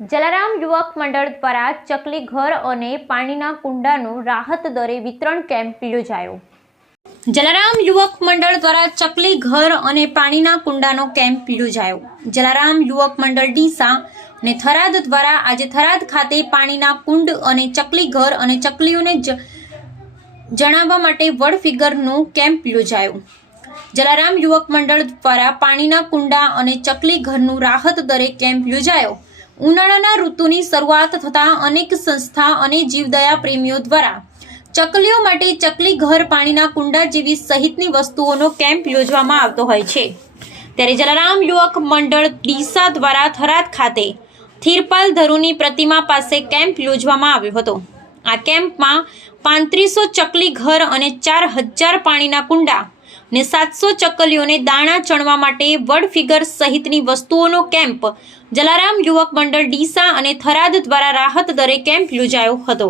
જલારામ યુવક મંડળ દ્વારા ચકલી ઘર અને પાણીના કુંડાનું રાહત દરે વિતરણ કેમ્પ યોજાયો। જલારામ યુવક મંડળ દ્વારા ચકલી ઘર અને પાણીના કુંડાનો કેમ્પ યોજાયો। જલારામ યુવક મંડળ ડીસા અને થરાદ દ્વારા આજે થરાદ ખાતે પાણીના કુંડ અને ચકલી ઘર અને ચકલીઓને જણાવવા માટે વર્ડ ફિગરનો કેમ્પ યોજાયો। જલારામ યુવક મંડળ દ્વારા પાણીના કુંડા અને ચકલી ઘરનું રાહત દરે કેમ્પ યોજાયો। ઉનાળાના ઋતુની શરૂઆત થતાં અનેક સંસ્થા અને જીવદયા પ્રેમીઓ દ્વારા ચકલીઓ માટે ચકલી ઘર પાણીના કુંડા જેવી સહિતની વસ્તુઓનો કેમ્પ યોજવામાં આવતો હોય છે। ત્યારે જલારામ યુવક મંડળ ડીસા દ્વારા થરાદ ખાતે થીરપાલ ધરુની પ્રતિમા પાસે કેમ્પ યોજવામાં આવ્યો હતો। આ કેમ્પમાં 3500 ચકલી ઘર અને 4000 પાણીના કુંડા ને 700 ચકલીઓને દાણા ચણવા માટે વર્ડ ફિગર સહિતની વસ્તુઓનો કેમ્પ જલારામ યુવક મંડળ ડીસા અને થરાદ દ્વારા રાહત દરે કેમ્પ યોજાયો હતો।